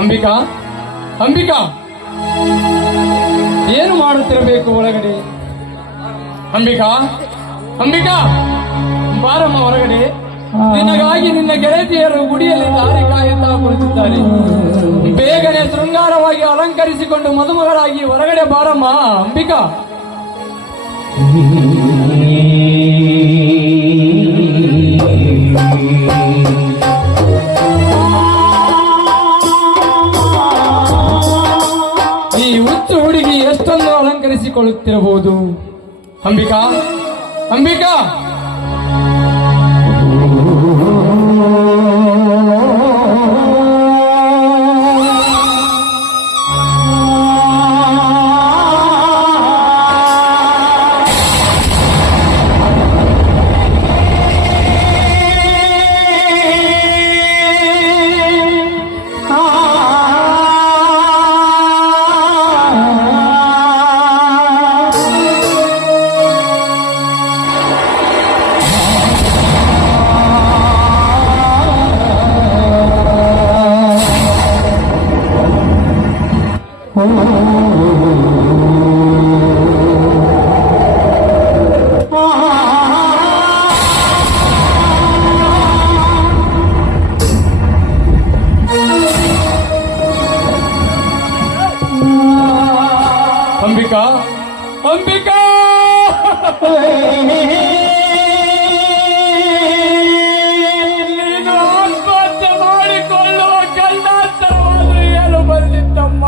ಅಂಬಿಕಾ, ಅಂಬಿಕಾ, ಏನು ಮಾಡುತ್ತಿರಬೇಕು ಒಳಗಡೆ? ಅಂಬಿಕಾ, ಅಂಬಿಕಾ, ಬಾರಮ್ಮ ಹೊರಗಡೆ. ನಿನಗಾಗಿ ನಿನ್ನ ಗೆಳತಿಯರು ಗುಡಿಯಲ್ಲಿ ದಾರಿ ಕಾಯುತ್ತಾ ಕುಳಿತಿದ್ದಾರೆ. ಬೇಗನೆ ಶೃಂಗಾರವಾಗಿ ಅಲಂಕರಿಸಿಕೊಂಡು ಮದುಮಗಳಾಗಿ ಹೊರಗಡೆ ಬಾರಮ್ಮ ಅಂಬಿಕಾ. ಈ ಹುಚ್ಚು ಹುಡುಗಿ ಎಷ್ಟೊಂದು ಅಲಂಕರಿಸಿಕೊಳ್ಳುತ್ತಿರಬಹುದು. ಅಂಬಿಕಾ, ಅಂಬಿಕಾ, ಅಂಬಿಕಾ, ಅಂಬಿಕಾ, ನೀನು ಆತ್ಮಹತ್ಯೆ ಮಾಡಿಕೊಳ್ಳುವ ಗಂಡಾಂತರವಾದರೂ ಏನು ಬಂದಿತ್ತಮ್ಮ?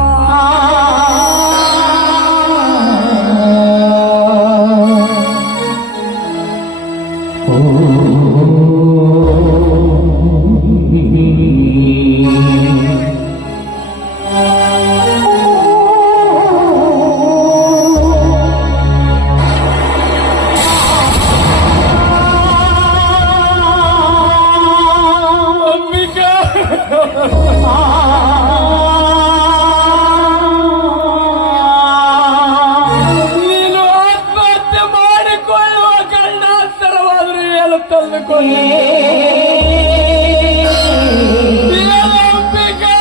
ನೀನು ಆತ್ಮಹತ್ಯೆ ಮಾಡಿಕೊಳ್ಳುವ ಗಂಡಾಂತರವಾದರೂ ಏನು ತಂದುಕೊಳ್ಳಿ? ಅಂಬಿಕಾ,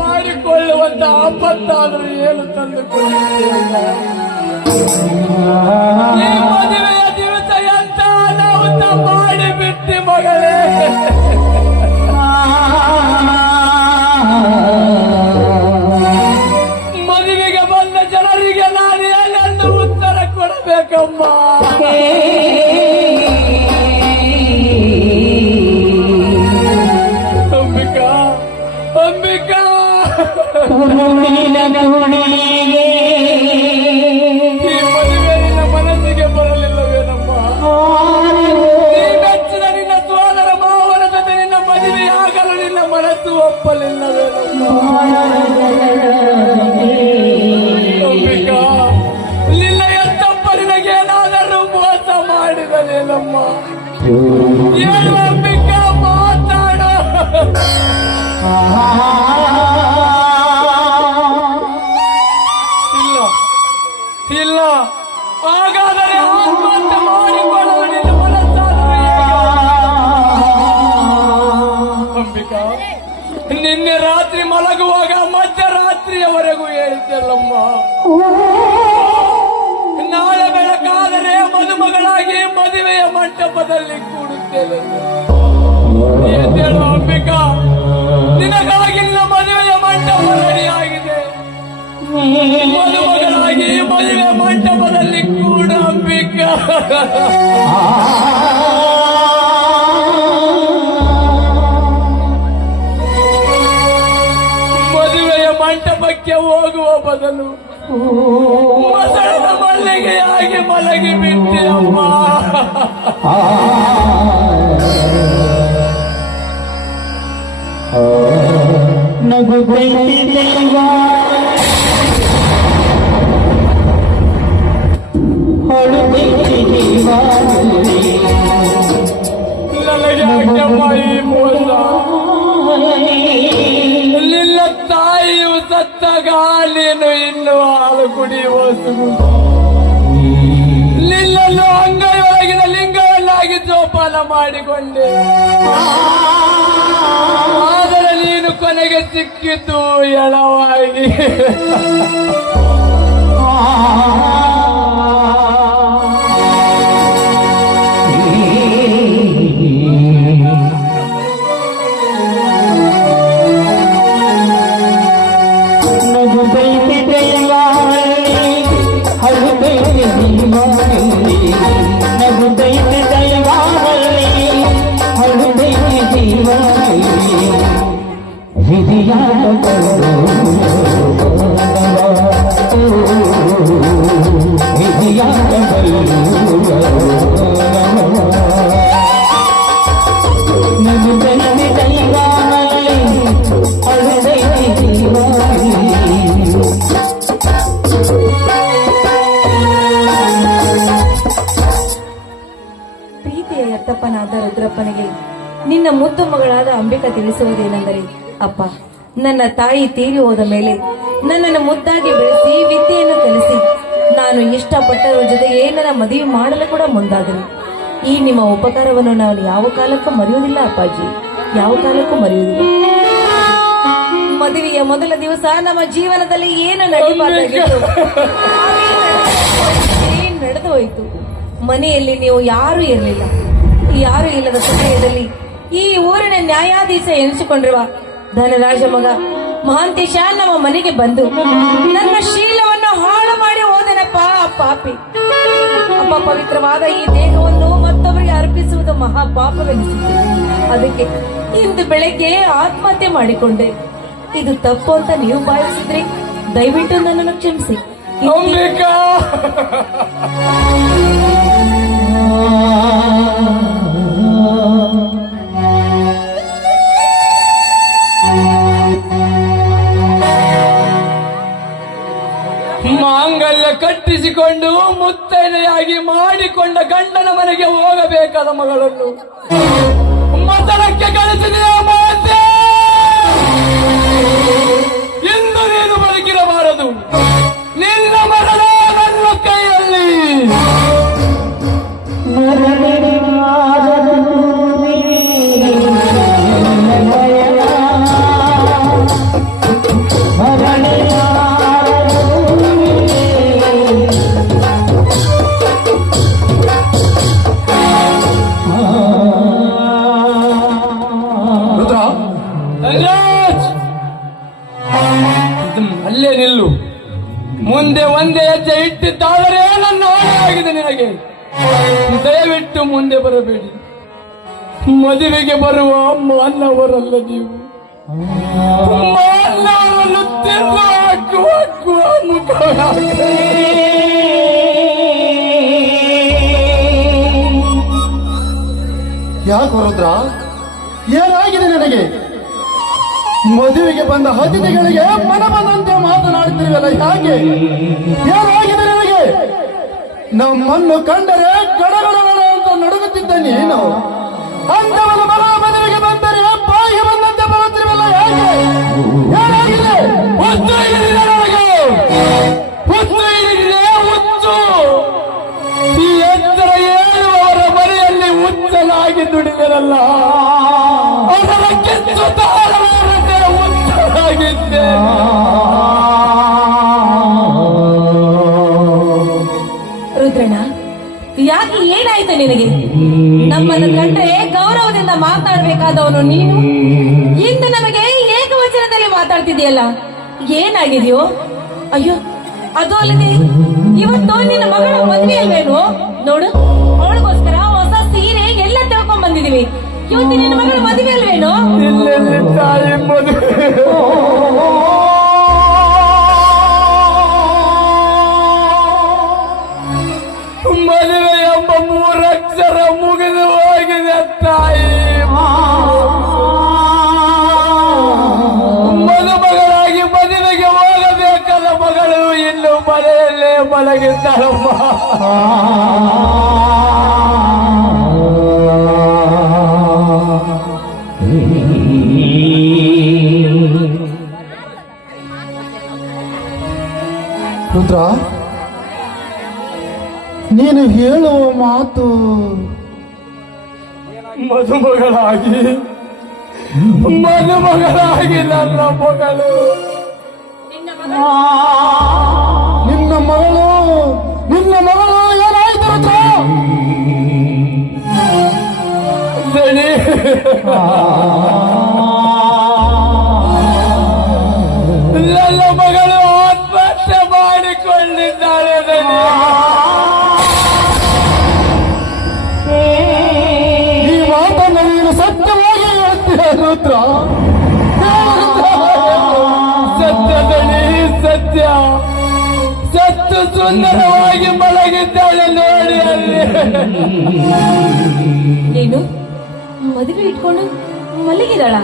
ಮಾಡಿಕೊಳ್ಳುವಂತ ಆಪತ್ತಾದರೂ ಏನು ತಂದುಕೊಳ್ಳುತ್ತೇವೆ? ಮದುವೆಯ ದಿವಸ ಎಂತ ಅನಾಹುತ ಮಾಡಿಬಿಟ್ಟಿ ಮಗಳೇ. ಮದುವೆಗೆ ಬಂದ ಜನರಿಗೆ ನಾನು ಏನೆಂದು ಉತ್ತರ ಕೊಡಬೇಕಮ್ಮ? ಅಂಬಿಕಾ, ಅಂಬಿಕಾ, ಈ ಮದುವೆ ನಿನ್ನ ಮನಸ್ಸಿಗೆ ಬರಲಿಲ್ಲವೇನಮ್ಮ? ಈ ಮೆಚ್ಚಿನ ನಿನ್ನ ಸೋದರ ಮಾವನ ಜೊತೆ ನಿನ್ನ ಮದುವೆಯಾಗಲು ನಿನ್ನ ಮನಸ್ಸು ಒಪ್ಪಲಿಲ್ಲವೇನಮ್ಮ? ಅಂಬಿಕಾ, ನಿನ್ನ ಎಂತಪ್ಪನಿನಗೇನಾದರೂ ಮೋಸ ಮಾಡಿದನೇನಮ್ಮ? ಏನು ಅಂಬಿಕಾ, ಮಾತಾಡ. ಇಲ್ಲ ಇಲ್ಲ, ಹಾಗಾದರೆ ಆತ್ಮಹತ್ಯೆ ಮಾಡಿಕೊಳ್ಳಲು ನಿನ್ನ ಮನಸ್ಸಾದರೆ? ಅಂಬಿಕಾ, ನಿನ್ನೆ ರಾತ್ರಿ ಮಲಗುವಾಗ ಮಧ್ಯರಾತ್ರಿಯವರೆಗೂ ಹೇಳಿದ್ದಲ್ಲಮ್ಮ, ನಾಳೆ ಬೆಳಕಾದರೆ ಮದುಮಗಳಾಗಿ ಮದುವೆಯ ಮಂಟಪದಲ್ಲಿ ಕೂಡುತ್ತೇವೆ. ಅಂಬಿಕಾ, ಮದುವೆಯ ಮಂಟಪಕ್ಕೆ ಹೋಗುವ ಬದಲು ಮಸಣದ ಮಲ್ಲಿಗೆಯಾಗಿ ಮಲಗಿ ಬಿಟ್ಟಿಯಮ್ಮ. ನಗು ದೈವ ನನಗೆ ಯಾಕೆಮ್ಮ ಈ ಮೋಸ? ನಿನ್ನ ತಾಯಿಯು ಸತ್ತಾಗ ನೀನು ಇನ್ನು ಹಾಲು ಕುಡಿಯುವ ಸುಗು. ನಿನ್ನನ್ನು ಅಂಗೈಯೊಳಗಿನ ಲಿಂಗವನ್ನಾಗಿ ಜೋಪಾನ ಮಾಡಿಕೊಂಡೆ. ಆದರೆ ನೀನು ಕೊನೆಗೆ ಸಿಕ್ಕಿದ್ದು ಎಳವಾಗಿ. ಪ್ರೀತಿಯ ಎತ್ತಪ್ಪನಾದ ರುದ್ರಪ್ಪನಿಗೆ ನಿನ್ನ ಮುದ್ದು ಮಗಳಾದ ಅಂಬಿಕಾ ತಿಳಿಸುವುದೇನೆಂದರೆ, ಅಪ್ಪ, ನನ್ನ ತಾಯಿ ತೀರಿ ಹೋದ ಮೇಲೆ ನನ್ನನ್ನು ಮುದ್ದಾಗಿ ಬೆಳೆಸಿ ವಿದ್ಯೆಯನ್ನು ಕಲಿಸಿ ನಾನು ಇಷ್ಟಪಟ್ಟರ ಜೊತೆಗೆ ನನ್ನ ಮದುವೆ ಮಾಡಲು ಕೂಡ ಮುಂದಾದರು. ಈ ನಿಮ್ಮ ಉಪಕಾರವನ್ನು ನಾನು ಯಾವ ಕಾಲಕ್ಕೂ ಮರೆಯುವುದಿಲ್ಲ ಅಪ್ಪಾಜಿ, ಯಾವ ಕಾಲಕ್ಕೂ ಮರೆಯುವುದಿಲ್ಲ. ಮದುವೆಯ ಮೊದಲ ದಿವಸ ನಮ್ಮ ಜೀವನದಲ್ಲಿ ಏನು ನಡೆಯಬಾರದಾಗಿತ್ತು ಏನ್ ನಡೆದು ಹೋಯಿತು. ಮನೆಯಲ್ಲಿ ನೀವು ಯಾರು ಇರಲಿಲ್ಲ. ಯಾರು ಇಲ್ಲದ ಸಮಯದಲ್ಲಿ ಈ ಊರಿನ ನ್ಯಾಯಾಧೀಶ ಎನಿಸಿಕೊಂಡಿರುವ ಧನರಾಜ ಮಗ ಮಹಾಂತೇಶ ನಮ್ಮ ಮನೆಗೆ ಬಂದು ನನ್ನ ಶೀಲವನ್ನು ಹಾಳು ಮಾಡಿ ಹೋದನಪ್ಪ ಪಾಪಿ. ಅಪ್ಪ, ಪವಿತ್ರವಾದ ಈ ದೇಹವನ್ನು ಮತ್ತೊಬ್ಬರಿಗೆ ಅರ್ಪಿಸುವುದು ಮಹಾಪಾಪವೆನಿಸಿತು. ಅದಕ್ಕೆ ಇಂದು ಬೆಳಗ್ಗೆ ಆತ್ಮಹತ್ಯೆ ಮಾಡಿಕೊಂಡೆ. ಇದು ತಪ್ಪು ಅಂತ ನೀವು ಭಾವಿಸಿದ್ರಿ, ದಯವಿಟ್ಟು ನನ್ನನ್ನು ಕ್ಷಮಿಸಿ. ಮಾಂಗಲ್ಯ ಕಟ್ಟಿಸಿಕೊಂಡು ಮುತ್ತೈದೆಯಾಗಿ ಮಾಡಿಕೊಂಡ ಗಂಡನ ಮನೆಗೆ ಹೋಗಬೇಕಾದ ಮಗಳನ್ನು ಮತನಕ್ಕೆ ಕಳಿಸಿದೆಯ ಮಾತೆ. ಇಂದು ನೀನು ಬದುಕಿರಬಾರದು. ನಿನ್ನ ಮರಣ ನನ್ನ ಕೈಯಲ್ಲಿ. ಅಲ್ಲೇ ನಿಲ್ಲು. ಮುಂದೆ ಒಂದೇ ಹೆಜ್ಜೆ ಇಟ್ಟಿದ್ದಾದರೆ ನನ್ನ ಆಗಿದೆ ನಿನಗೆ. ದಯವಿಟ್ಟು ಮುಂದೆ ಬರಬೇಡಿ. ಮದುವೆಗೆ ಬರುವ ಮಾನವರಲ್ಲ ನೀವು. ಮಾನವರನ್ನು ತಿಂದು ಹಾಕುವ ಮುಖ. ಯಾಕೋ ರುದ್ರ, ಏನಾಗಿದೆ ನನಗೆ? ಮದುವೆಗೆ ಬಂದ ಅತಿಥಿಗಳಿಗೆ ಮನ ಬಂದಂತೆ ಮಾತನಾಡುತ್ತಿರುವಲ್ಲ, ಯಾಕೆ? ಏನಾಗಿದೆ ನನಗೆ? ನಮ್ಮನ್ನು ಕಂಡರೆ ಗಡಗಡ ಅಂತ ನಡುಗುತ್ತಿದ್ದ ನೀನು ಅಂತವನ ಬರುವ ಮದುವೆಗೆ ಬಂದರೆ ಬಾಯಿಗೆ ಬಂದಂತೆ ಬರುತ್ತಿರುವಲ್ಲ, ಯಾಕೆ? ಏನಾಗಿದೆ? ಈ ಎತ್ತರ ಏಳುವವರ ಮನೆಯಲ್ಲಿ ಹುಚ್ಚಲಾಗಿ ದುಡಿದರಲ್ಲ, ಅವರ ಕೆತ್ತು ತಾಳವಾರದೆ ಹುಚ್ಚಲಾಗಿದ್ದೆ. ರುದ್ರಣ್ಣ, ಯಾಕೆ ಏನಾಯ್ತು ನಿನಗೆ? ನಮ್ಮನ್ನು ಕಂಡ್ರೆ ಗೌರವದಿಂದ ಮಾತಾಡಬೇಕಾದವನು ನೀನು ಇಂದು ನಮಗೆ ಏಕವಚನದಲ್ಲಿ ಮಾತಾಡ್ತಿದೆಯಲ್ಲ, ಏನಾಗಿದೆಯೋ? ಅಯ್ಯೋ, ಅದು ಅಲ್ಲದೆ ಇವತ್ತು ನಿನ್ನ ಮಗಳ ಮದುವೆ ಅಲ್ವೇನು? ನೋಡು, ಅವಳಿಗೋಸ್ಕರ ಹೊಸ ಸೀರೆ ಎಲ್ಲ ತಿಳ್ಕೊಂಡ್ ಬಂದಿದೀವಿ. ಇವತ್ತು ನಿನ್ನ ಮಗಳ ಮದುವೆ ಅಲ್ವೇನು? ಇಲ್ಲೆಲ್ಲಿ ತಾಯಿ ಮದುವೆ? ಮದುವೆ ಎಂಬ 3 ಅಕ್ಷರ ಮುಗಿದು ಹೋಗಿದೆ ತಾಯಿ. ಮದುಮಗಳಾಗಿ ಮದುವೆಗೆ ಹೋಗಬೇಕಾದ ಮಗಳು ಇನ್ನು ಮನೆಯಲ್ಲೇ ಮಲಗಿದ್ದಾಳಮ್ಮ. ರುದ್ರ, ನೀನು ಹೇಳುವ ಮಾತು ಮದುಮಗಳಾಗಿ ನನ್ನ ಮಗಳು ನಿನ್ನ ನಿನ್ನ ಮಗಳು ಏನಾಯ್ತು ರುದ್ರ? ದಣಿ, ನನ್ನ ಮಗಳು ಆತ್ಮಹತ್ಯೆ ಮಾಡಿಕೊಂಡಿದ್ದಾಳೆ ದಣಿ. ಈ ಮಾತನ್ನು ನೀನು ಸತ್ಯವಾಗಿ ಹೇಳ್ತೀಯ ರುದ್ರ? ಸತ್ಯ ದಣಿ, ಸತ್ಯ. ಸತ್ತು ಸುಂದರವಾಗಿ ಮಲಗಿದ್ದಾಳೆ ನೋಡಿ ಅಲ್ಲಿ. ನೀನು ಮದುವೆ ಇಟ್ಕೊಂಡು ಮಲಗಿದಾಳ?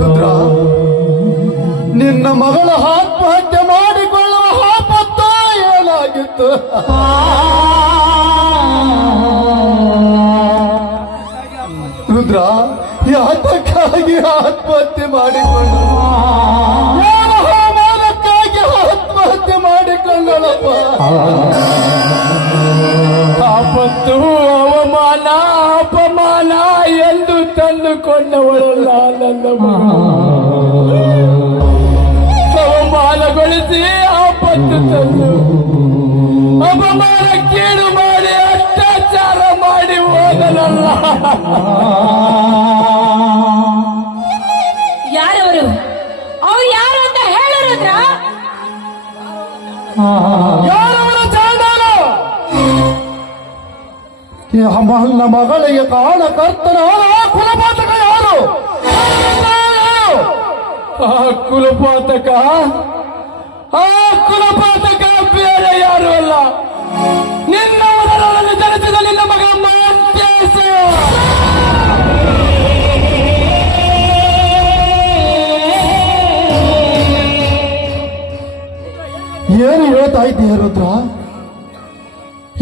ರುದ್ರ, ನಿನ್ನ ಮಗಳ ಆತ್ಮಹತ್ಯೆ ಮಾಡಿಕೊಳ್ಳುವ ಆಪತ್ತು ಏನಾಗಿತ್ತು? ರುದ್ರ, ಯಾತಕ್ಕಾಗಿ ಆತ್ಮಹತ್ಯೆ ಮಾಡಿಕೊಂಡ? ಮೂಲಕ್ಕಾಗಿ ಆತ್ಮಹತ್ಯೆ ಮಾಡಿಕೊಂಡಳಪ್ಪ. ಆಪತ್ತು, ಅವಮಾನ, ಅಪಮಾನ ಎಂದು ತಂದುಕೊಂಡವಳಲ್ಲ ನನ್ನ ಮಗಳು. ಅವಮಾನಗೊಳಿಸಿ ಆಪತ್ತು ತಂದು ಅಪಮಾನ ಕೀಡು ಮಾಡಿ ಅತ್ಯಾಚಾರ ಮಾಡಿ ಹೋದನಲ್ಲ. ಯಾರವರು? ಅವ್ರು ಯಾರು ಅಂತ ಹೇಳಿದ್ರ? ಯಾರವರ ಚಾಂಡಾಲ? ನನ್ನ ಮಗಳಿಗೆ ಕಾರಣಕರ್ತನ ಕುಲಪಾತಕ ಯಾರು? ಆ ಕುಲಪಾತಕ, ಆ ಕುಲಪಾತಕ ಬೇರೆ ಯಾರು ಅಲ್ಲ, ನಿನ್ನ ಉದರದಲ್ಲಿ ಜನಿಸಿದ ನಿನ್ನ ಮಗ ಮಾಂತೇಶ. ಏನು ಹೇಳ್ತಾ ಇದ್ದೀಯ ರುದ್ರ?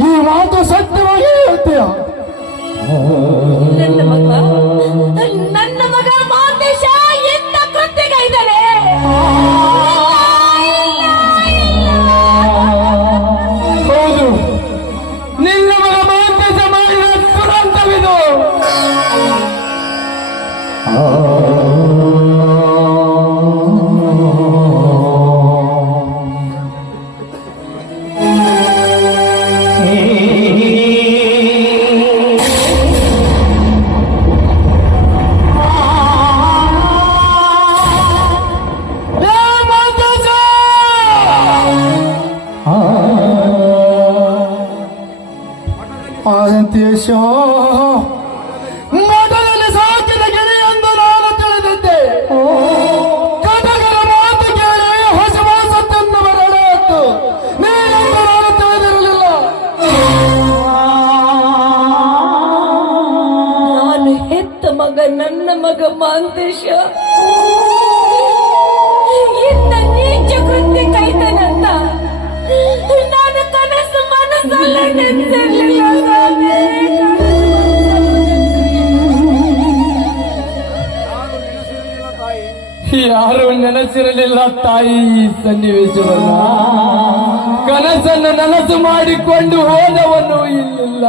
ಈ ಮಾತು ಸತ್ಯವಾಗಿ ಹೇಳ್ತೀಯ? ನನ್ನ ಮಗ ಮಾಂತೇಶ ಎಂತ ಕೃತ್ಯಗೈದಾನೆ? ಹೌದು, ನಿನ್ನ ಮಗ ಮಾಂತೇಶ ಮಾಡಿದ ದುರಂತವಿದು. ಮಾಂತೇಶ ಮಠದಲ್ಲಿ ಸಾಕಿದ ಗಿಳಿ ಎಂದು ನಾನು ತಿಳಿದಿದ್ದೆ. ಕಟಕರ ಮಾತು ಕೇಳಿ ಹೊಸ ಸತ್ತನ್ನು ಬರಲಾಯಿತು. ನೀನೆಂದು ನಾನು ತಿಳಿದಿರಲಿಲ್ಲ. ನಾನು ಹೆತ್ತ ಮಗ ನನ್ನ ಮಗ ಮಾಂತೇಶ ಇಂಥ ನೀಚ ಕೃತ್ಯ ಕೈತಾನಂತ ನಾನು ಕನಸು ಮನಸ್ಸಲ್ಲ ನೆನೆಸಿರ್ಲಿಲ್ಲ. ಯಾರು ನೆನೆಸಿರಲಿಲ್ಲ ತಾಯಿ ಈ ಸನ್ನಿವೇಶವನ್ನ. ಕನಸನ್ನು ನನಸು ಮಾಡಿಕೊಂಡು ಹೋದವನು ಇಲ್ಲಿಲ್ಲ.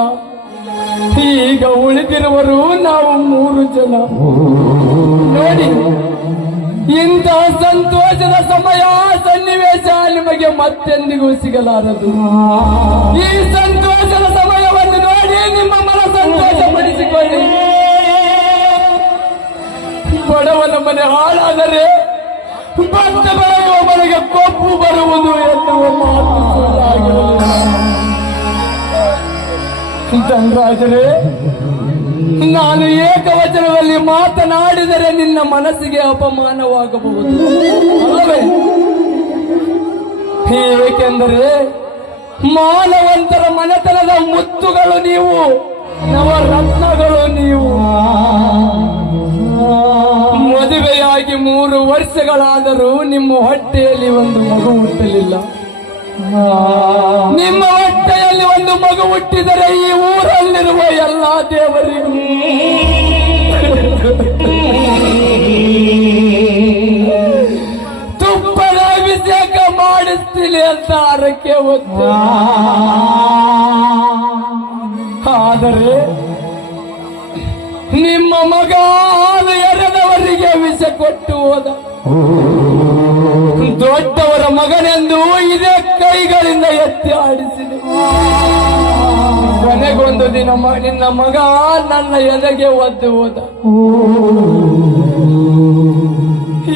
ಈಗ ಉಳಿದಿರುವರು ನಾವು 3 ಜನ. ನೋಡಿ, ಇಂತಹ ಸಂತೋಷದ ಸಮಯ ಸನ್ನಿವೇಶ ನಿಮಗೆ ಮತ್ತೆಂದಿಗೂ ಸಿಗಲಾರದು. ಈ ಸಂತೋಷದ ಸಮಯವನ್ನು ನೋಡಿ ನಿಮ್ಮ ಮನ ಸಂತೋಷ ಪಡಿಸಿಕೊಳ್ಳಿ. ಬಡವನ ಮನೆ ಹಾಳಾದರೆ ಭತ್ತ ಬೆಳೆಯುವ ಮನೆಗೆ ಕೊಪ್ಪು ಬರುವುದು ಎನ್ನುವ ಮಾತು ಸುಳ್ಳಾಗಿರಲಿಲ್ಲ. ಧನರಾಜರೇ, ನಾನು ಏಕವಚನದಲ್ಲಿ ಮಾತನಾಡಿದರೆ ನಿನ್ನ ಮನಸ್ಸಿಗೆ ಅಪಮಾನವಾಗಬಹುದು ಅಲ್ಲವೇ? ಏಕೆಂದರೆ ಮಾನವಂತರ ಮನೆತನದ ಮುತ್ತುಗಳು ನೀವು, ನವರತ್ನಗಳು ನೀವು. ಮದುವೆಯಾಗಿ 3 ವರ್ಷಗಳಾದರೂ ನಿಮ್ಮ ಹೊಟ್ಟೆಯಲ್ಲಿ ಒಂದು ಮಗು ಹುಟ್ಟಲಿಲ್ಲ. ನಿಮ್ಮ ಹೊಟ್ಟೆಯಲ್ಲಿ ಒಂದು ಮಗು ಹುಟ್ಟಿದರೆ ಈ ಊರಲ್ಲಿರುವ ಎಲ್ಲಾ ದೇವರಿಗೂ ತುಪ್ಪದ ಅಭಿಷೇಕ ಮಾಡಿಸ್ತೀನಿ ಅಂತ ಹರಕೆ ಹೊತ್ತು. ಆದರೆ ನಿಮ್ಮ ಮಗ ಹಾಲು ಎರೆದವರಿಗೆ ವಿಷ ಕೊಟ್ಟು ಹೋದ. ದೊಡ್ಡವರ ಮಗನೆಂದು ಇದೇ ಕೈಗಳಿಂದ ಎತ್ತಿ ಆಡಿಸಿದೆ. ಕೊನೆಗೊಂದು ದಿನ ನಿನ್ನ ಮಗ ನನ್ನ ಎದೆಗೆ ಒದ್ದು ಹೋದ.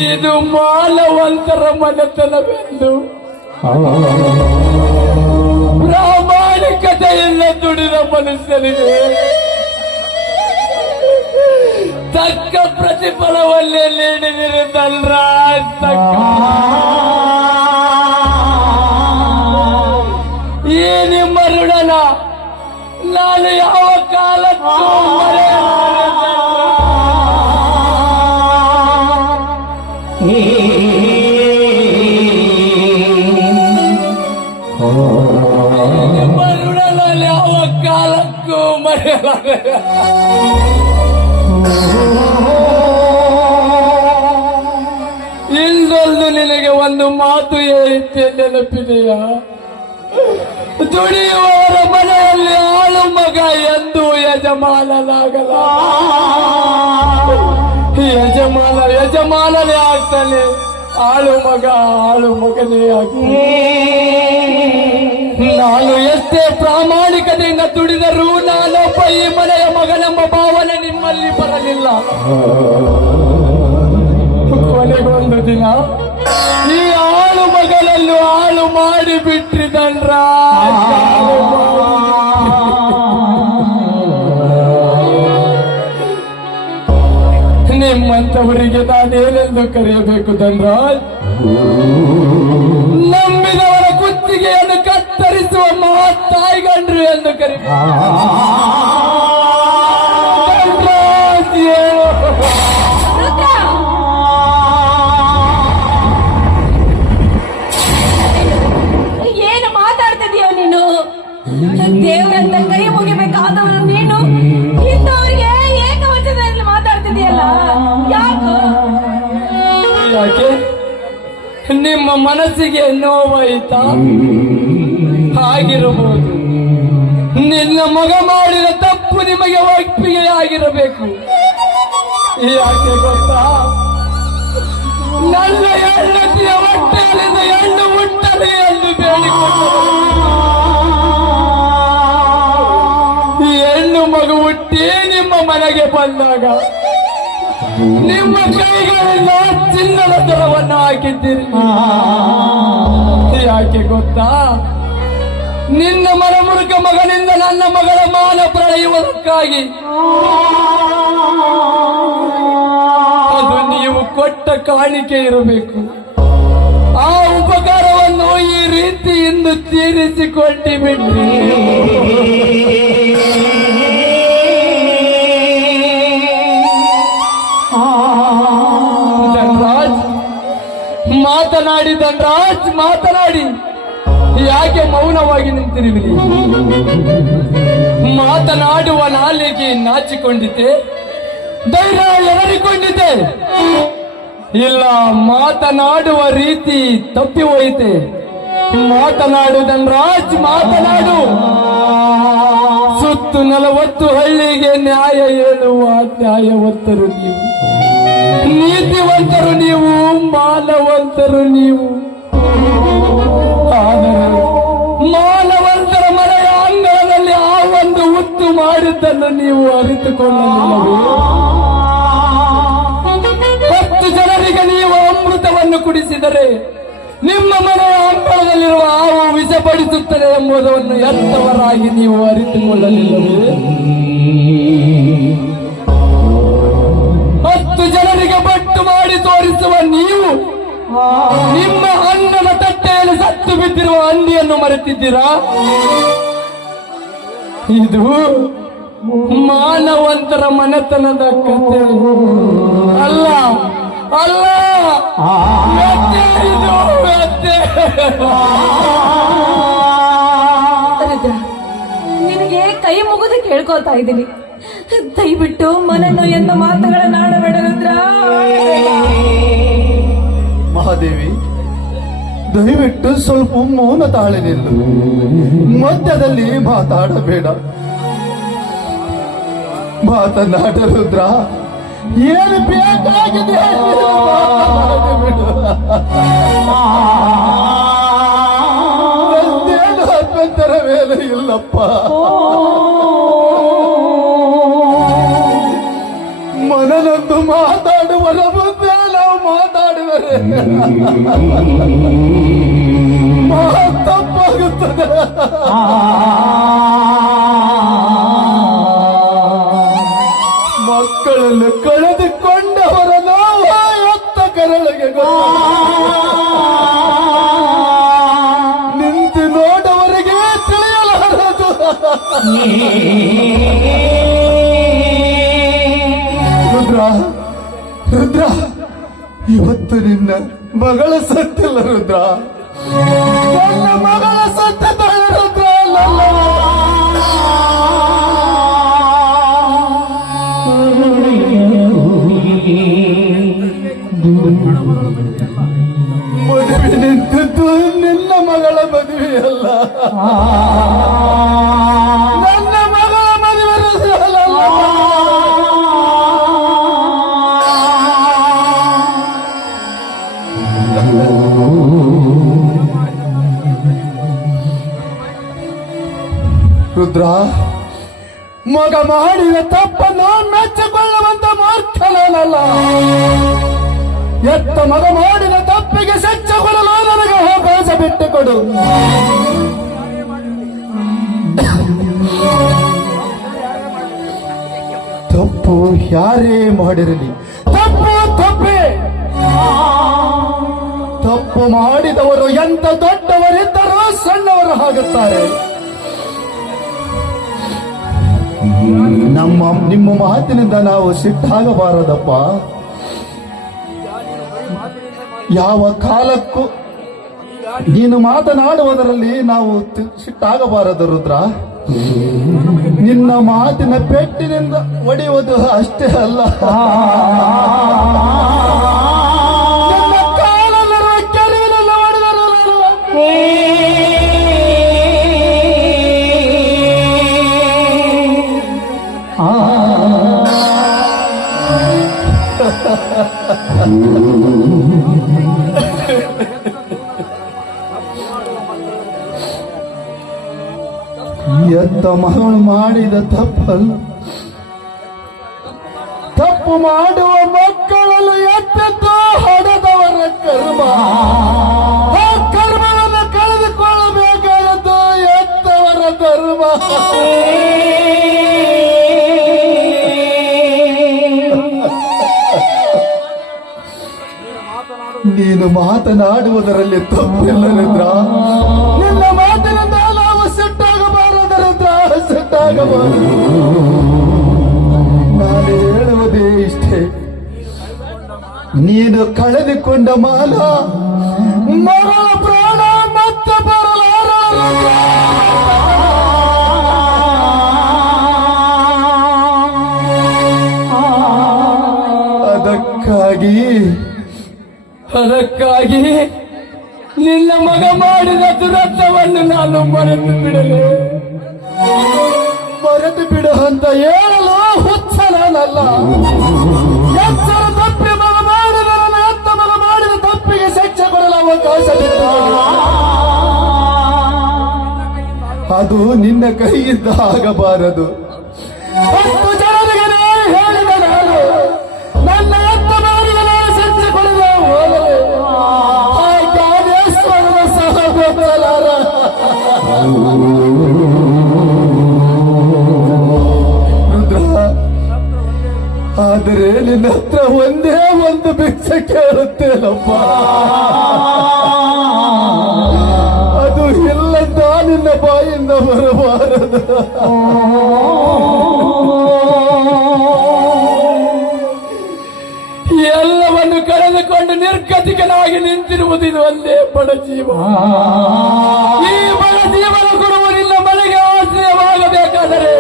ಇದು ಮಾನವಂತರ ಮನೆತನವೆಂದು ಪ್ರಾಮಾಣಿಕತೆಯಿಂದ ದುಡಿದ ಮನುಷ್ಯನಿಗೆ ತಕ್ಕ ಪ್ರತಿಫಲವನ್ನೇ ನೀಡಿದಿರುತ್ತಲ್ರ. ಈ ನಿಮ್ಮ ಋಣನ ನಾನು ಯಾವ ಕಾಲಕ್ಕೂ ನಿಮ್ಮ ಋಣನ ಯಾವ ಕಾಲಕ್ಕೂ ಮರೆಯಲಾಗಲ್ಲ. ಇಂದೊಂದು ನಿನಗೆ ಒಂದು ಮಾತು ಹೇಳಿದ್ದೆ, ನೆನಪಿದೆಯಾ? ದುಡಿಯುವವರ ಮನೆಯಲ್ಲಿ ಆಳು ಮಗ ಎಂದು ಯಜಮಾನನಾಗಲ್ಲ. ಯಜಮಾನನೇ ಆಗ್ತಾನೆ, ಆಳು ಮಗನೇ ಆಗ್ತಾನೆ. ನಾನು ಎಷ್ಟೇ ಪ್ರಾಮಾಣಿಕತೆಯಿಂದ ದುಡಿದರೂ ನಾನೊಬ್ಬ ಈ ಮನೆಯ ಮಗನೆಂಬ ಭಾವನೆ ನಿಮ್ಮಲ್ಲಿ ಬರಲಿಲ್ಲ. ಕೊನೆಗೊಂದು ದಿನ ಈ ಆಳು ಮಗನನ್ನು ಹಾಳು ಮಾಡಿ ಬಿಟ್ಟಿದ್ದನ್ರ. ನಿಮ್ಮಂತವರಿಗೆ ನಾನೇನೆಂದು ಕರೆಯಬೇಕು ಧನರಾಜ್? ನಂಬಿದವರ ಕುತ್ತಿಗೆಯನ್ನು ಕತ್ತರಿಸುವ ಮಹತ್ತಾಯಿಗಂಡ್ರು ಎಂದು ಕರೆಯಬೇಕು. ಏನು ಮಾತಾಡ್ತಿದೀಯೋ ನೀನು? ದೇವರಂತ ಕೈ ಮುಗಿಬೇಕಾದವರು ನೀನು ಇಂಥವ್ರಿಗೆ ಏಕವಚನದಲ್ಲಿ ಮಾತಾಡ್ತಿದೀಯಲ್ಲ, ಯಾಕೆ? ನಿಮ್ಮ ಮನಸ್ಸಿಗೆ ನೋವಾಯಿತಾ? ಆಗಿರಬಹುದು. ನಿನ್ನ ಮಗ ಮಾಡಿದ ತಪ್ಪು ನಿಮಗೆ ಒಪ್ಪಿಗೆಯಾಗಿರಬೇಕು. ಯಾಕೆ ಗೊತ್ತಾ? ನನ್ನ ಹೆಂಡತಿಯ ಹೊಟ್ಟೆಯಲ್ಲಿಂದ ಹೆಣ್ಣು ಹುಟ್ಟಲಿ ಎಂದು ಬೇಡಿಕೊಂಡರು. ಹೆಣ್ಣು ಮಗು ಹುಟ್ಟಿ ನಿಮ್ಮ ಮನೆಗೆ ಬಂದಾಗ ನಿಮ್ಮ ಕೈಗಳಿಂದ ಚಿನ್ನದ ದರವನ್ನು ಹಾಕಿದ್ದೀರಿ. ಯಾಕೆ ಗೊತ್ತಾ? ನಿನ್ನ ಮನಮುರುಕ ಮಗನಿಂದ ನನ್ನ ಮಗಳ ಮಾನ ಪ್ರಳೆಯುವುದಕ್ಕಾಗಿ. ಅದು ನೀವು ಕೊಟ್ಟ ಕಾಣಿಕೆ ಇರಬೇಕು. ಆ ಉಪಕಾರವನ್ನು ಈ ರೀತಿ ಇಂದು ತೀರಿಸಿಕೊಂಡು ಬಿಟ್ರಿ. ಧನರಾಜ್ ಮಾತನಾಡಿ. ಯಾಕೆ ಮೌನವಾಗಿ ನಿಂತಿರುವಿರಿ? ಮಾತನಾಡುವ ನಾಲಿಗೆ ನಾಚಿಕೊಂಡಿದ್ದೆ, ಧೈರ್ಯ ಎದರಿಕೊಂಡಿದ್ದೆ. ಇಲ್ಲ, ಮಾತನಾಡುವ ರೀತಿ ತಪ್ಪಿ ಹೋಯಿತೆ. ಮಾತನಾಡು ಧನರಾಜ್, ಮಾತನಾಡು. ಸುತ್ತು 40 ಹಳ್ಳಿಗೆ ನ್ಯಾಯ ಹೇಳುವ ನ್ಯಾಯವಂತರು ನೀವು, ನೀತಿವಂತರು ನೀವು, ಮಾನವಂತರು ನೀವು. ಆದರೆ ಮಾನವಂತರ ಮನೆಯ ಅಂಗಳದಲ್ಲಿ ಆ ಒಂದು ಹುಟ್ಟು ಮಾಡಿದ್ದನ್ನು ನೀವು ಅರಿತುಕೊಳ್ಳಲಿಲ್ಲವೇ? 10 ಜನರಿಗೆ ನೀವು ಅಮೃತವನ್ನು ಕುಡಿಸಿದರೆ ನಿಮ್ಮ ಮನೆಯ ಅಂಗಳದಲ್ಲಿರುವ ಹಾವು ವಿಷಪಡಿಸುತ್ತದೆ ಎಂಬುದನ್ನು ಎತ್ತವರಾಗಿ ನೀವು ಅರಿತುಕೊಳ್ಳಲಿಲ್ಲವೇ? 10 ಜನರಿಗೆ ಬಟ್ಟು ಮಾಡಿ ತೋರಿಸುವ ನೀವು ನಿಮ್ಮ ಅನ್ನದ ತಟ್ಟೆಯಲ್ಲಿ ಸತ್ತು ಬಿದ್ದಿರುವ ಹಂದಿಯನ್ನು ಮರೆತಿದ್ದೀರಾ? ಇದು ಮಾನವಂತರ ಮನೆತನದ ಕಥೆ ಅಲ್ಲ, ಅಲ್ಲ, ವ್ಯಥೆ ಇದು, ವ್ಯಥೆ. ರುದ್ರ, ನಿನಗೆ ಕೈ ಮುಗಿದು ಕೇಳ್ಕೊತಾ ಇದ್ದೀನಿ, ದಯವಿಟ್ಟು ಮನನ್ನು ಎಂದ ಮಾತುಗಳನ್ನಾಡಬೇಡ ರುದ್ರ. ಮಹಾದೇವಿ, ದಯವಿಟ್ಟು ಸ್ವಲ್ಪ ಮೌನ ತಾಳೆ ನಿಲ್ಲು. ಮಧ್ಯದಲ್ಲಿ ಮಾತಾಡಬೇಡ. ಮಾತನಾಡ ರುದ್ರ, ಏನು ಬೇಕಾಗಿದೆ ನಂದೇನು ಅಭ್ಯಂತರವೇನು ಇಲ್ಲಪ್ಪ. ಮನನೊಂದು ಮಾತಾಡುವರ ಮುಂದೆ ನಾವು ಮಾತಾಡುವರೆ ತಪ್ಪಾಗುತ್ತದೆ. ಮಕ್ಕಳನ್ನು ಕಳೆದುಕೊಂಡವರ ನೋವ ಎತ್ತ ಕರಳಿಗೆ ನಿಂತು ನೋಡವರಿಗೆ ತಿಳಿಯಲಾರದು. ರುದ್ರ, ರುದ್ರ, ಇವತ್ತು ನಿನ್ನ ಮಗಳ ಸತ್ತಿಲ್ಲ ರುದ್ರ. ನನ್ನ ಮಗಳ ಸತ್ತ ರುದ್ರ. ಮದುವೆ ನಿಂತದ್ದು ನಿನ್ನ ಮಗಳ ಮದುವೆಯಲ್ಲ, ನನ್ನ ಮಗಳ ಮದುವೆ ರುದ್ರ. ರುದ್ರ, ಮಗ ಮಾಡಿದ ತಪ್ಪನ್ನು ಮೆಚ್ಚಿಕೊಳ್ಳುವಂತ ಮೂರ್ಖನಲ್ಲ. ಎತ್ತ ಮಗ ಮಾಡಿದ ತಪ್ಪಿಗೆ ಶಿಕ್ಷೆಗೊಳ್ಳಲು ನನಗೆ ಅವಕಾಶ ಬಿಟ್ಟುಕೊಡು. ತಪ್ಪು ಯಾರೇ ಮಾಡಿರಲಿ, ತಪ್ಪು ತಪ್ಪೇ. ತಪ್ಪು ಮಾಡಿದವರು ಎಂತ ದೊಡ್ಡವರಿದ್ದರೂ ಸಣ್ಣವರು ಆಗುತ್ತಾರೆ. ನಿಮ್ಮ ಮಾತಿನಿಂದ ನಾವು ಸಿಟ್ಟಾಗಬಾರದಪ್ಪ. ಯಾವ ಕಾಲಕ್ಕೂ ನೀನು ಮಾತನಾಡುವುದರಲ್ಲಿ ನಾವು ಸಿಟ್ಟಾಗಬಾರದು ರುದ್ರ. ನಿನ್ನ ಮಾತಿನ ಪೆಟ್ಟಿನಿಂದ ಒಡೆಯುವುದು ಅಷ್ಟೇ ಅಲ್ಲ, ನಿನ್ನ ಕಾಲಲ್ಲಿರುವ ಕೆರವಿನೆಲ್ಲ ಹೊಡೆದರು. ಎತ್ತ ಮಗಳು ಮಾಡಿದ ತಪ್ಪಲ್ಲ, ತಪ್ಪು ಮಾಡುವ ಮಕ್ಕಳನ್ನು ಎತ್ತೆದ್ದು ಹೊಡೆದವರ ಕರ್ಮ. ಆ ಕರ್ಮವನ್ನು ಕಳೆದುಕೊಳ್ಳಬೇಕಾದದ್ದು ಎತ್ತವರ ಧರ್ಮ. ನೀನು ಮಾತನಾಡುವುದರಲ್ಲಿ ತಪ್ಪಿಲ್ಲ ರುದ್ರ. ನಿನ್ನ ಮಾತಿನಿಂದ ನಾವು ಸಿಟ್ಟಾಗಬಾರದು ರುದ್ರ, ಸಿಟ್ಟಾಗಬಾರದು. ನಾನು ಹೇಳುವುದೇ ಇಷ್ಟೇ, ನೀನು ಕಳೆದುಕೊಂಡ ಮಾನ ಮಗಳ ಪ್ರಾಣ ಮತ್ತೆ ಬರಲಾರ. ಅದಕ್ಕಾಗಿ ನಿನ್ನ ಮಗ ಮಾಡಿದ ದುರಂತವನ್ನು ನಾನು ಮರೆತು ಬಿಡಲೇ? ಮರೆತು ಬಿಡು ಅಂತ ಹೇಳಲು ಹುಚ್ಚ ನಾನಲ್ಲ. ಎಚ್ಚರ ತಪ್ಪಿ ಮಗ ಮಾಡಿದ ನನ್ನ ಎತ್ತ ಮಗ ಮಾಡಿದ ತಪ್ಪಿಗೆ ಶಿಕ್ಷೆ ಕೊಡಲು ಅವಕಾಶ ಬಿಟ್ಟು ಅದು ನಿನ್ನ ಕೈಯಿಂದ ಆಗಬಾರದು. 10 ಜನರಿಗೆ ಹೇಳಿದ ನಾನು ನನ್ನ ಎತ್ತ ಮಾಡಿದ ನಾನು ಶಿಕ್ಷೆ ಕೊಡಲು ಹೋಗಲೇ ಆ ಜ್ಞಾನೇಶ್ವರನ ಸಹ ಗೊತ್ತಲಾರ. ಆದರೆ ನಿನ್ನ ಹತ್ರ ಒಂದೇ ಒಂದು ಭಿಕ್ಷೆ ಕೇಳುತ್ತೇನಪ್ಪ, ಅದು ಇಲ್ಲಂತ ನಿನ್ನ ಬಾಯಿಂದ ಬರಬಾರದು. ಎಲ್ಲವನ್ನು ಕಳೆದುಕೊಂಡು ನಿರ್ಗತಿಕನಾಗಿ ನಿಂತಿರುವುದು ಇದು ಒಂದೇ ಬಡ ಜೀವ. ಈ ಬಡ ಜೀವನ ಕೊಡುವ ನಿನ್ನ ಮನೆಗೆ ಆಶ್ರಯವಾಗಬೇಕಾದರೆ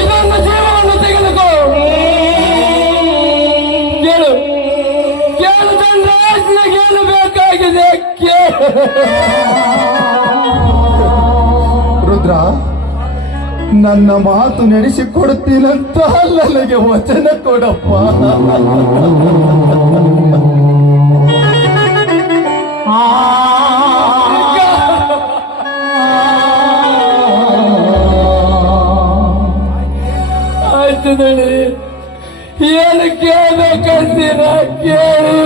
ಇದೊಂದು ಜೀವವನ್ನು ತೆಗೆದುಕೋ. ಕೇಳು ಕೇಳು ಚಂದ್ರಾಜನಿಗೇನು ಬೇಕಾಗಿದೆ ಕೇಳು. ರುದ್ರ, ನನ್ನ ಮಾತು ನಡೆಸಿಕೊಡುತ್ತೀನಂತ ನನಗೆ ವಚನ ಕೊಡಪ್ಪ. ಆಯ್ತು ನಡಿ, ಏನು ಕೇಳಬೇಕಂತೀರ ಕೇಳಿ.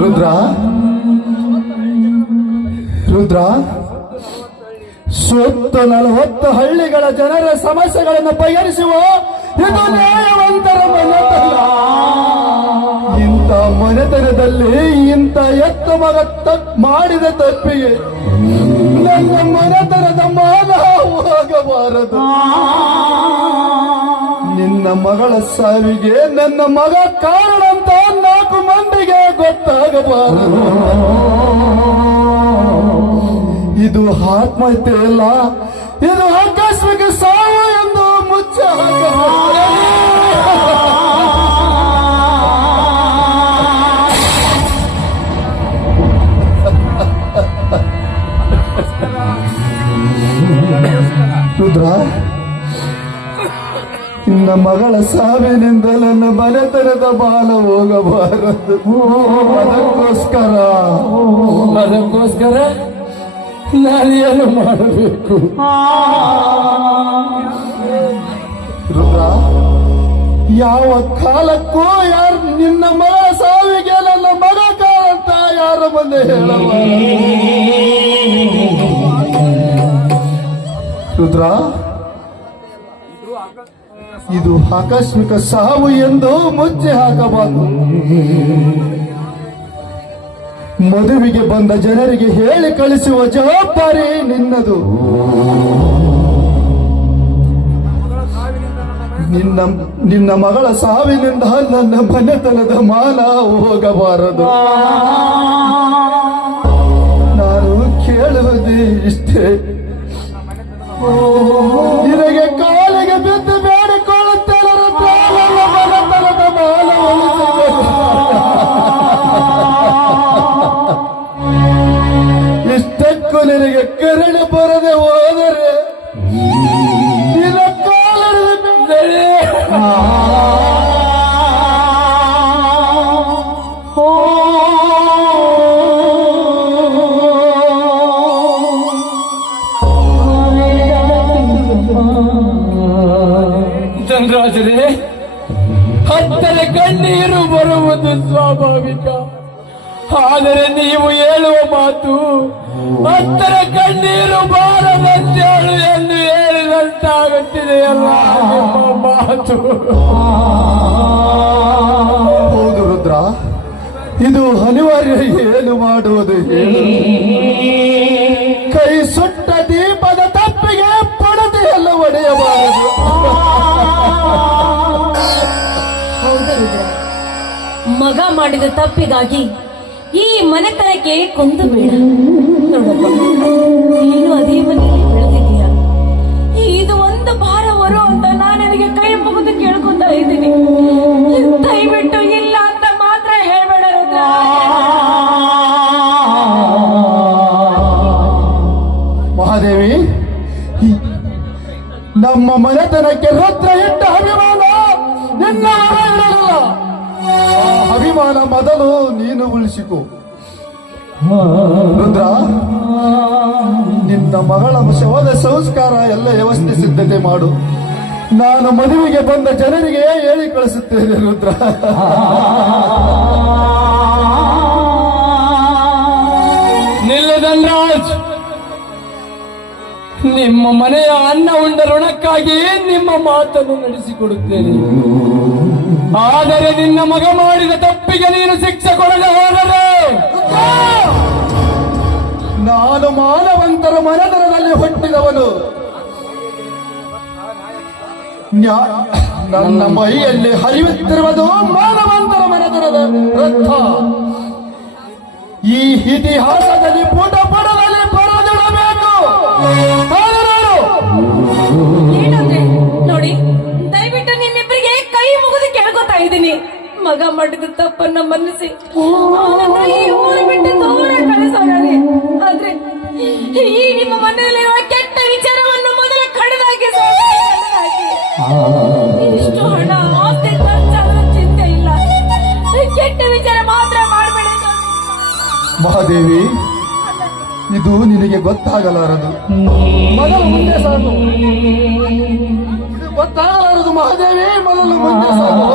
ರುದ್ರ, ರುದ್ರ, ಸುತ್ತ 40 ಹಳ್ಳಿಗಳ ಜನರ ಸಮಸ್ಯೆಗಳನ್ನು ಬಗೆಹರಿಸುವ ಇದು ನ್ಯಾಯವಂತರ ಮನೆತನ. ಇಂಥ ಮನೆತನದಲ್ಲಿ ಇಂಥ ಎತ್ತ ಮಗ ಮಾಡಿದ ತಪ್ಪಿಗೆ ನನ್ನ ಮನೆತನದ ಮಾನ ಹೋಗಬಾರದು. ನಿನ್ನ ಮಗಳ ಸಾವಿಗೆ ನನ್ನ ಮಗ ಕಾರಣ ಅಂತ 4 ಮಂದಿಗೆ ಗೊತ್ತಾಗಬಾರದು. ಇದು ಆತ್ಮಹತ್ಯೆ ಅಲ್ಲ, ಇದು ಆಕಸ್ಮಿಕ ಸಾವು ಎಂದು ಮುಚ್ಚ ರುದ್ರ, ನಿನ್ನ ಮಗಳ ಸಾವಿನಿಂದ ನನ್ನ ಮನೆತನದ ಬಾಲ ಹೋಗಬಾರದು. ಅದಕ್ಕೋಸ್ಕರ ನಾನೇನು ಮಾಡಬೇಕು? ರುದ್ರ, ಯಾವ ಕಾಲಕ್ಕೂ ಯಾರು ನಿನ್ನ ಮಗಳ ಸಾವಿಗೆ ನನ್ನ ಮಗ ಕಾರಂತ ಯಾರ ಮುಂದೆ ಹೇಳಬಾರದು. ರುದ್ರ, ಇದು ಆಕಸ್ಮಿಕ ಸಾವು ಎಂದು ಮುಚ್ಚಿ ಹಾಕಬಾರದು. ಮದುವೆಗೆ ಬಂದ ಜನರಿಗೆ ಹೇಳಿ ಕಳಿಸುವ ಜವಾಬ್ದಾರಿ ನಿನ್ನದು. ನಿನ್ನ ಮಗಳ ಸಾವಿನಿಂದ ನನ್ನ ಮನೆತನದ ಮಾನ ಹೋಗಬಾರದು. ನಾನು ಕೇಳುವುದೇ ಇಷ್ಟೇ, ನಿನಗೆ ಕಾಲಿಗೆ ಬಿದ್ದು ಬೇಡಿಕೊಳ್ಳುತ್ತೇನೆ, ನನ್ನ ಮನೆತನದ ಮಾನ ಉಳಿಸಬೇಕು. ಇಷ್ಟಕ್ಕೂ ನಿನಗೆ ಕರುಣೆ ಬರದೆ ಹೋದರೆ ನಿನ್ನ ಕಾಲಡಿದ ಬಿದ್ದರೆ ಚಂದ್ರಾಜರೇ, ಹತ್ತರೆ ಕಣ್ಣೀರು ಬರುವುದು ಸ್ವಾಭಾವಿಕ. ಆದರೆ ನೀವು ಹೇಳುವ ಮಾತು ಹತ್ತರ ಕಣ್ಣೀರು ಬಾರದಂತೇಳು ಎಂದು ಹೇಳಿದಂತಾಗುತ್ತಿದೆಯಲ್ಲ ನಿಮ್ಮ ಮಾತು. ಹೌದು ರುದ್ರ, ಇದು ಅನಿವಾರ್ಯ. ಏನು ಮಾಡುವುದು ಹೇಳು? ಕೈ ಸುಟ್ಟ ದೀಪದ ತಪ್ಪಿಗೆ ಪಡದೆಯಲ್ಲ ಒಡೆಯಬಾರದು. ಹೌದು ರುದ್ರ, ಮಗ ಮಾಡಿದ ತಪ್ಪಿಗಾಗಿ ಈ ಮನೆತನಕ್ಕೆ ಕೊಂದು ಬೇಡ. ನೋಡಪ್ಪ, ನೀನು ಅದೇ ಮನೆಯಲ್ಲಿ ಬೆಳೆದಿದ್ದೀಯ. ಇದು ಒಂದು ಭಾರ ಹೊರು ಅಂತ ನಾನು ನಿನಗೆ ಕೈ ಮುಗಿದು ಮಹಾದೇವಿ, ನಮ್ಮ ಮನೆತನಕ್ಕೆ ರುದ್ರ ಇಟ್ಟ ಅಭಿಮಾನ ನಿನ್ನ ಇರಲಿಲ್ಲ. ಆ ಅಭಿಮಾನ ಮೊದಲು ನೀನು ಉಳಿಸಿಕೊ. ರುದ್ರ, ನಿನ್ನ ಮಗಳ ಶವದ ಸಂಸ್ಕಾರ ಎಲ್ಲ ವ್ಯವಸ್ಥೆ ಸಿದ್ಧತೆ ಮಾಡು. ನಾನು ಮದುವೆಗೆ ಬಂದ ಜನರಿಗೆ ಹೇಳಿ ಕಳಿಸುತ್ತೇನೆ. ರುದ್ರ, ನಿಲ್ಲ ಧನರಾಜ್, ನಿಮ್ಮ ಮನೆಯ ಅನ್ನ ಉಂಡ ಋಣಕ್ಕಾಗಿ ನಿಮ್ಮ ಮಾತನ್ನು ನಡೆಸಿಕೊಡುತ್ತೇನೆ. ಆದರೆ ನಿನ್ನ ಮಗ ಮಾಡಿದ ತಪ್ಪಿಗೆ ನೀನು ಶಿಕ್ಷೆ ಕೊಡದೆ ಹೋದರೆ ನಾನು ಮಾನವಂತರ ಮನದರದಲ್ಲಿ ಹುಟ್ಟಿದವನು. ನನ್ನ ಮೈಯಲ್ಲಿ ಹರಿಯುತ್ತಿರುವುದು ಮಾನವಂತರ ಮನದರದ ರಕ್ತ. ಈ ಇತಿಹಾಸದಲ್ಲಿ ಪುಟ ಪುಟದಲ್ಲಿ ಬರೆದಿಡಬೇಕು. ಏನಂದ್ರೆ ನೋಡಿ, ದಯವಿಟ್ಟು ನಿಮ್ಮಿಬ್ಬರಿಗೆ ಕೈ ಮುಗಿದು ಕೇಳ್ಕೊತಾ ಇದ್ದೀನಿ. ಮಗ ಮಾಡಿದ ತಪ್ಪನ್ನ ಮನ್ನಿಸಿ ಅವನನ್ನ ಈ ಊರು ಬಿಟ್ಟು ದೂರ ಕಳಿಸೋಣಿ. ಆದ್ರೆ ಈ ನಿಮ್ಮ ಮನೆಯಲ್ಲಿರುವ ಕೆಟ್ಟ ವಿಚಾರವನ್ನು ಮೊದಲು ಕಡಿದಾಕಿ ಇಷ್ಟು ಹಣ ಆಸ್ತಿ ಖರ್ಚಾದ್ರೂ ಚಿಂತೆ ಇಲ್ಲ, ಕೆಟ್ಟ ವಿಚಾರ ಮಾತ್ರ ಮಾಡಬೇಡಿ. ಮಹಾದೇವಿ, ಇದು ನಿನಗೆ ಗೊತ್ತಾಗಲಾರದು. ಮೊದಲು ಮುಂದೆ ಸಾಗು. ಇದು ಗೊತ್ತಾಗಲಾರದು ಮಹಾದೇವಿ, ಮೊದಲು ಮುಂದೆ ಸಾಗು.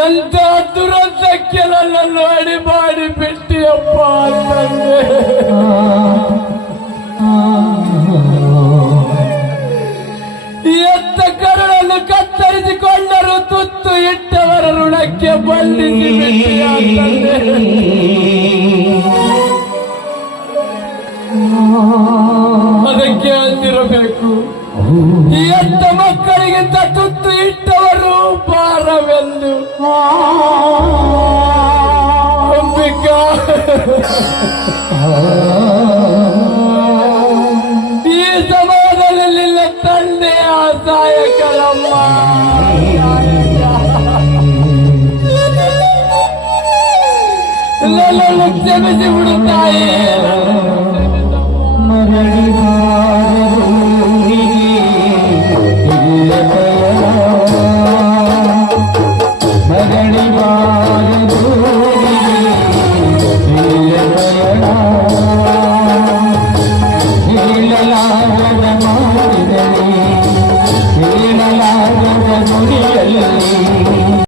ಎಂತ ದುರಂತಕ್ಕೆ ನನ್ನನ್ನು ಅಡಿ ಮಾಡಿ ಬಿಟ್ಟಿಯಪ್ಪ ಅಂತಂದೆ. ಎತ್ತ ಕರುಳನ್ನು ಕತ್ತರಿಸಿಕೊಂಡರೂ ತುತ್ತು ಇಟ್ಟವರ ಋಣಕ್ಕೆ ಬಂಧಿಸಿ ಬಿಟ್ಟಿಯ ಅಂತಂದೆ. ಅದಕ್ಕೆ ಅಂದಿರಬೇಕು, ಎತ್ತ ಮಕ್ಕಳಿಗಿಂತ ತುತ್ತು ಇಟ್ಟವರು ಭಾರವೆಂದು. ಅಂಬಿಕಾ, ಈ ಸಮಯದಲ್ಲಿ ನಿನ್ನ ತಂದೆ ಅಸಹಾಯಕರಮ್ಮ. ನನ್ನನ್ನು ಕ್ಷಮಿಸಿ ಬಿಡುತ್ತಾಯಿ.